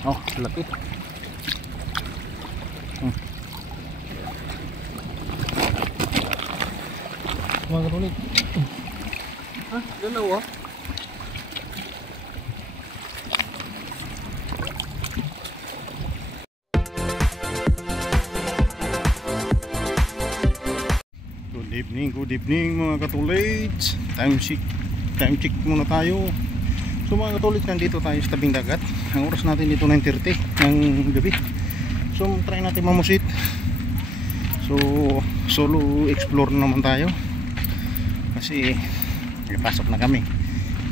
Oh, laki. Kumagat ulit. Ah, dalawa. Good evening mga katulits. Time check muna tayo. So mga katulits, nandito tayo sa tabing dagat. Ang oras natin dito 9:30 ng gabi. So try natin mamusit. So solo explore naman tayo. Kasi pasok na kami.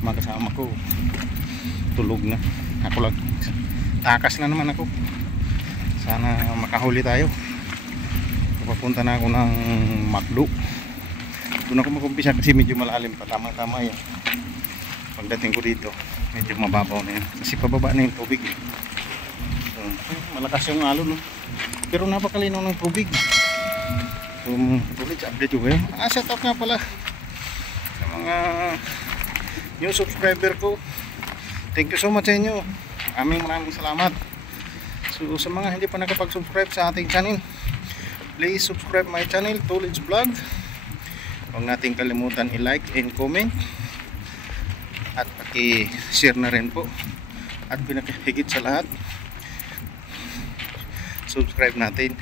Mga kasama ko tulog na. Ako lang, takas na naman ako. Sana makahuli tayo. Papunta na ako ng Macdo. Doon ako mag-umpisa kasi medyo malalim pa. Tama-tama yan. Pagdating ko dito medyo mababaw na yan kasi pababa na yung tubig. So, malakas yung alon, no? Pero napakalinaw ng tubig. So tuloy, update ko kayo. Shout out nga pala sa mga new subscriber ko. Thank you so much sa inyo. Maraming salamat. So sa mga hindi pa nakapag-subscribe sa ating channel, please subscribe my channel, Tulids Vlog. Huwag nating kalimutan i-like and comment. At paki-share na rin po. At pinakahigit sa lahat, subscribe natin.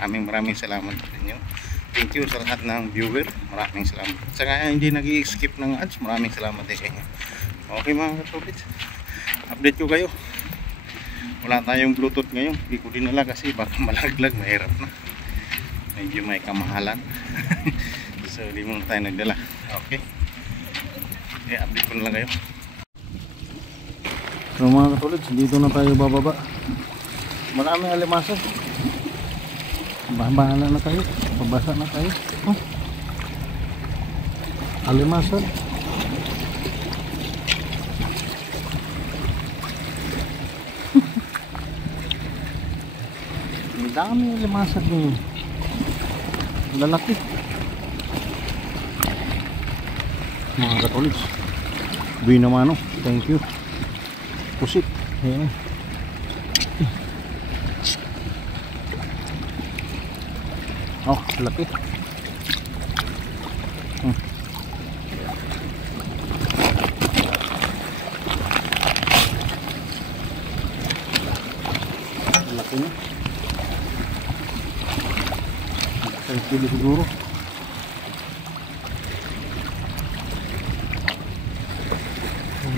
Maraming salamat sa inyo. Thank you sa lahat ng viewer. Maraming salamat. Sa kaya hindi nag-i-skip ng ads, maraming salamat din sa inyo. Okay mga katulits, update ko kayo. Wala tayong bluetooth ngayon. Hindi ko dinala kasi baka malaglag, mahirap na. Medyo may kamahalan. So hindi muna tayo nagdala. Okay, update ko na lang kayo. So mga katulits, dito na tayo bababa. Maraming alimasag. Bahala na tayo. Pabasa na tayo. Oh, alimasag. Ang dami alimasag niyo. Lalaki. Mga katulits, buwi naman, no? Thank you. Pusit. Ayan. Oh, laki. Laki niya. Ay, kilo siguro.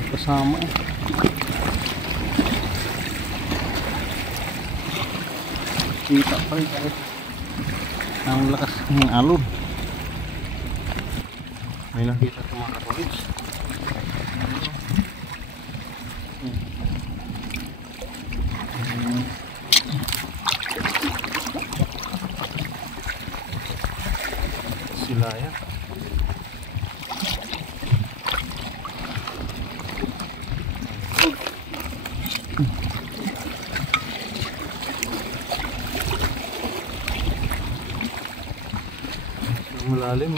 Kasama eh. Kita pa rin kahit ang lakas ng alon. May nakita ito mga katulits. Sila yan. Malalim.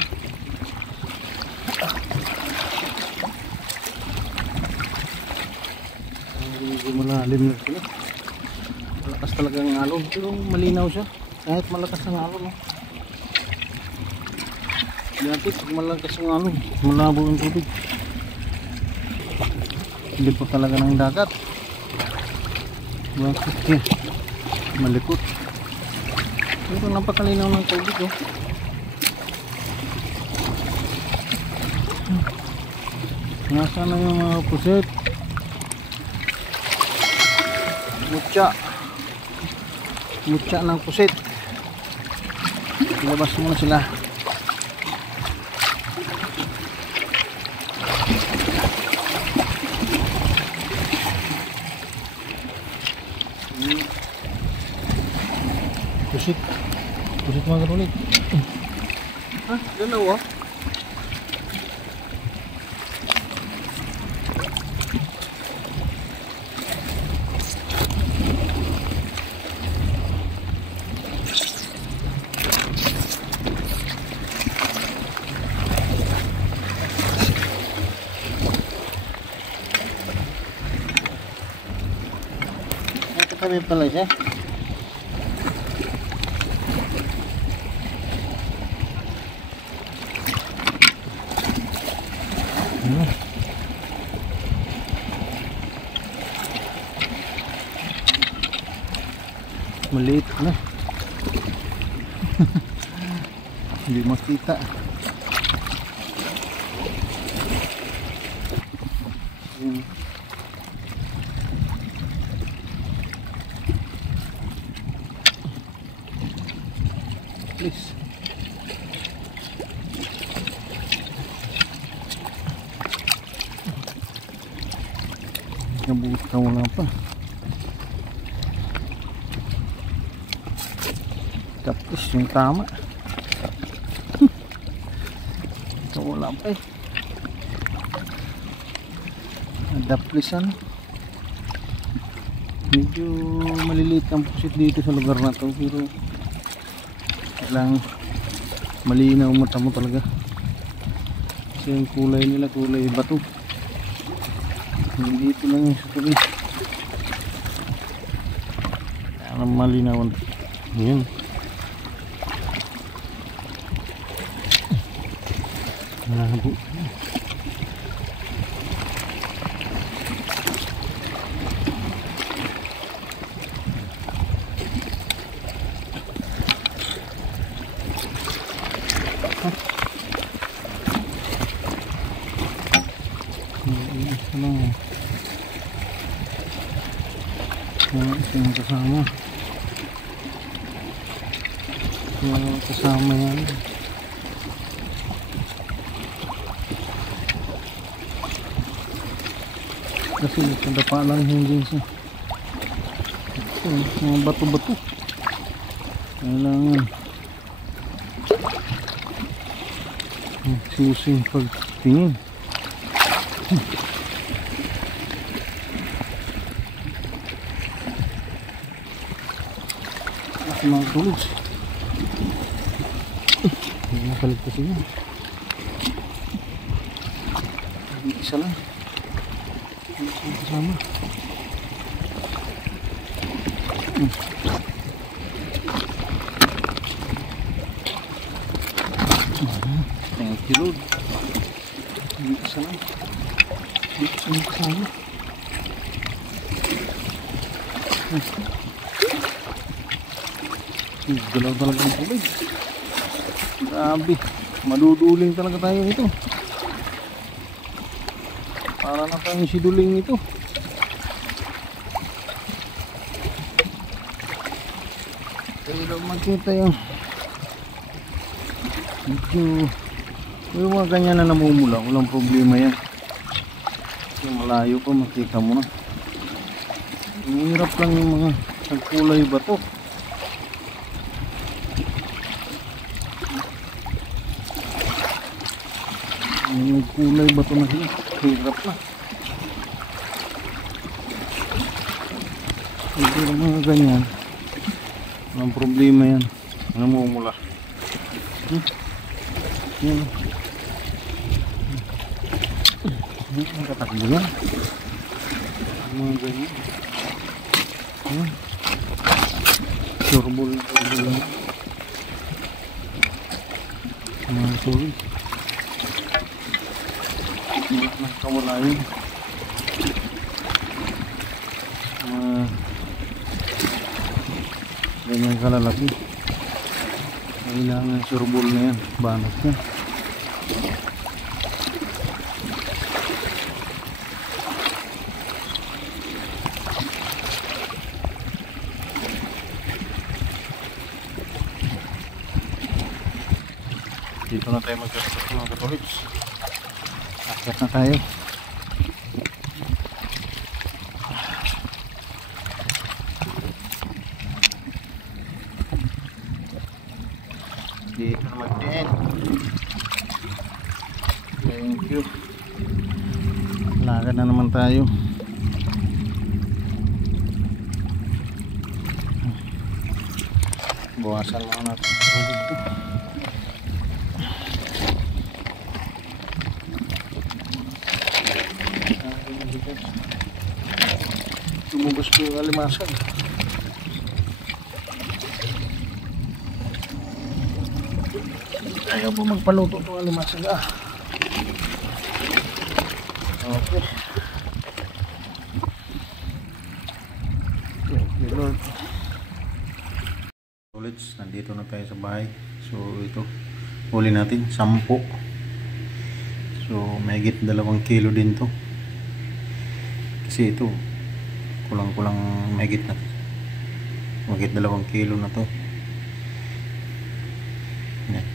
Malalim na sila. Malakas talaga ang alon. Pero malinaw siya kahit malakas ang alon, no? Dati pag malakas ang alon, malabo ang tubig. Hindi po talaga ng dagat. Bakit yan? Malikot. Pero napakalinaw ng tubig, oh. Nasaan na yung mga pusit? Mutya ng pusit. Ilabas muna sila. Pusit mga katulits. Ah, dalawa. kami pala siya. Maliit na. Hindi makita. Please. Nabuhos ka wala pa. Tapos yung tama. Ito wala pa eh. Adaplisan. Medyo maliliit ang pusit dito sa lugar na to, pero kailangan malinaw mata mo talaga. Kasi yung kulay nila, kulay bato. Hindi ito lang yung sutuloy. Kailangan malinawan. Ayan. Malabo. Yung kasama yan kasi kadapa lang hindi siya. Ito, mga bato-bato kailangan susing pagtingin. Mga tulos nakaligtas niya. Isa lang kasama. Thank you Lord. Isa lang kasama. Galaw talaga ang tubig. Grabe. Maduduling talaga tayo nito. Para na tayong siduling nito. Pero makita yung yung mga ganyan na namumula. Walang problema yan. Kasi malayo pa makita mo na. Hirap lang yung mga nagkulay bato. Yung kulay bato na siya, hirap na. Hindi na mga ganyan, walang problema yan, namumula. Yan, ang katakbo yan, mga ganyan. Yan, surbol lang, mga sulit. Nakawala yun. Ganyan kalalaki. Kailangan surbol na yan. Banat yan. Dito na tayo magkasakot mga katolits. Akyat na tayo. Dito naman din. Thank you. Lakad na naman tayo. Bawasan mo natin. Tumubos po yung alimasan. ayaw po magpaluto itong alimasag okay. Thank you Lord. Ulit, nandito na tayo sa bahay. So ito, huli natin 10. So mahigit 2 kilo din to. Kasi ito kulang-kulang mahigit 2 kilo na to. Yan.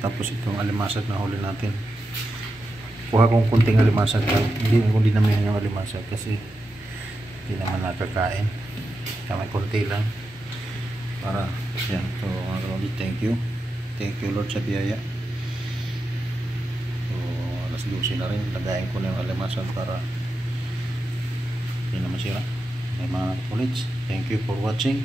Tapos itong alimasag na huli natin, kuha kong kunting alimasag lang, hindi ko dinamihan yung alimasag kasi hindi naman nakakain, kaya konti lang para yan. So thank you Lord sa biyaya. So alas 12 na rin, lagayin ko na yung alimasag para hindi na masira. May mga ulit. Thank you for watching.